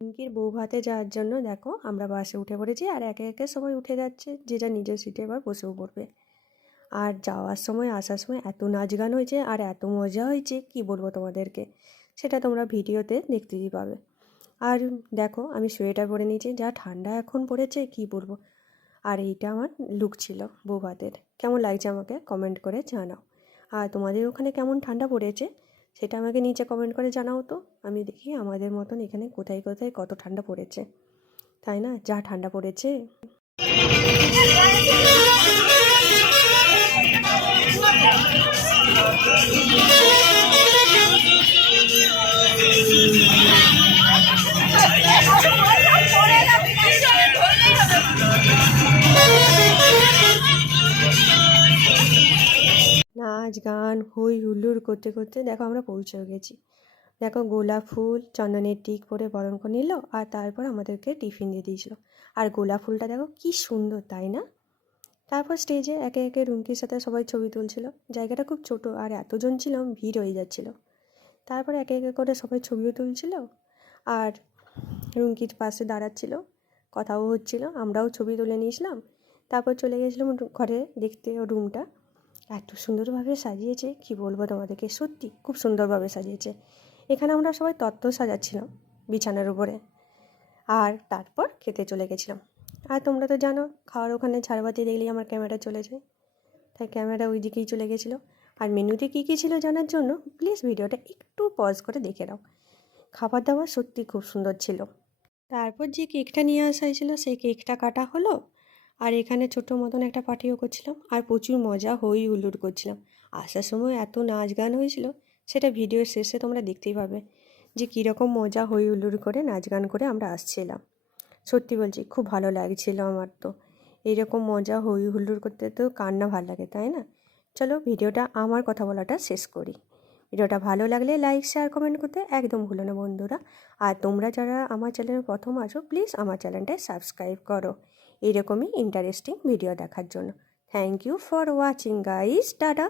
পিঙ্কির বউ ভাতে যাওয়ার জন্য দেখো আমরা বাসে উঠে পড়েছি আর একে একে সবাই উঠে যাচ্ছে যে যার নিজের সিটে এবার বসেও পড়বে। আর যাওয়ার সময়, আসার সময় এত নাচ গান হয়েছে আর এত মজা হয়েছে, কি বলব তোমাদেরকে? সেটা তোমরা ভিডিওতে দেখতেই পাবে। আর দেখো আমি সোয়েটার পরে নিয়েছি, যা ঠান্ডা এখন পড়েছে, কি বলব? আর এইটা আমার লুক ছিল বউ ভাতের। কেমন লাগছে আমাকে কমেন্ট করে জানাও। আর তোমাদের ওখানে কেমন ঠান্ডা পড়েছে? সেটা আমাকে নিচে কমেন্ট করে জানাও তো। আমি দেখি আমাদের মতন এখানে কোথায় কোথায় কত ঠান্ডা পড়েছে। তাই না? যা ঠান্ডা পড়েছে। নাচ, গান, হই, হুল্লোড় করতে করতে দেখো আমরা পৌঁছেও গেছি। দেখো গোলাপ ফুল চন্দনের টিক পরে বরণ করে নিল আর তারপর আমাদেরকে টিফিন দিয়ে দিয়েছিল। আর গোলাপ ফুলটা দেখো কি সুন্দর, তাই না? তারপর স্টেজে একে একে রুমকির সাথে সবাই ছবি তুলছিল। জায়গাটা খুব ছোট আর এতজন ছিলাম ভিড় হয়ে যাচ্ছিল। তারপর একে একে করে সবাই ছবিও তুলছিল আর রুমকির পাশে দাঁড়াচ্ছিল। কথাও হচ্ছিল, আমরাও ছবি তুলে নিয়েছিলাম। তারপর চলে গেছিলাম ঘরে দেখতে ও রুমটা এত সুন্দরভাবে সাজিয়েছে, কি বলব তোমাদেরকে? সত্যি খুব সুন্দরভাবে সাজিয়েছে। এখানে আমরা সবাই তত্ত্ব সাজাচ্ছিলাম বিছানার উপরে। আর তারপর খেতে চলে গেছিলাম। আর তোমরা তো জানো, খাওয়ার ওখানে ঝাড়বাতি দেখলেই আমার ক্যামেরা চলে যায়। তাই ক্যামেরা ওই দিকেই চলে গেছিল। আর মেনুতে কী কী ছিল জানার জন্য, প্লিজ ভিডিওটা একটু পজ করে দেখে নাও। খাবার দাবার সত্যি খুব সুন্দর ছিল। তারপর যে কেকটা নিয়ে আসা হয়েছিল, সেই কেকটা কাটা হলো। আর এখানে ছোটো মতন একটা পার্টিও করছিলাম আর প্রচুর মজা হই হুল্লোড় করছিলাম। আসার সময় এত নাচ গান হয়েছিল, সেটা ভিডিওর শেষে তোমরা দেখতেই পাবে যে কীরকম মজা হই হুল্লোড় করে নাচ গান করে আমরা আসছিলাম। সত্যি বলছি, খুব ভালো লাগছিল আমার তো। এইরকম মজা হই হুল্লোড় করতে তো কান্না ভালো লাগে, তাই না? চলো ভিডিওটা আমার কথা বলাটা শেষ করি। ভিডিওটা ভালো লাগলে লাইক, শেয়ার, কমেন্ট করতে একদম ভুলো না বন্ধুরা। আর তোমরা যারা আমার চ্যানেলে প্রথম আসো প্লিজ আমার চ্যানেলটা সাবস্ক্রাইব করো। এরকমই ইন্টারেস্টিং ভিডিও দেখার জন্য। Thank you for watching guys tata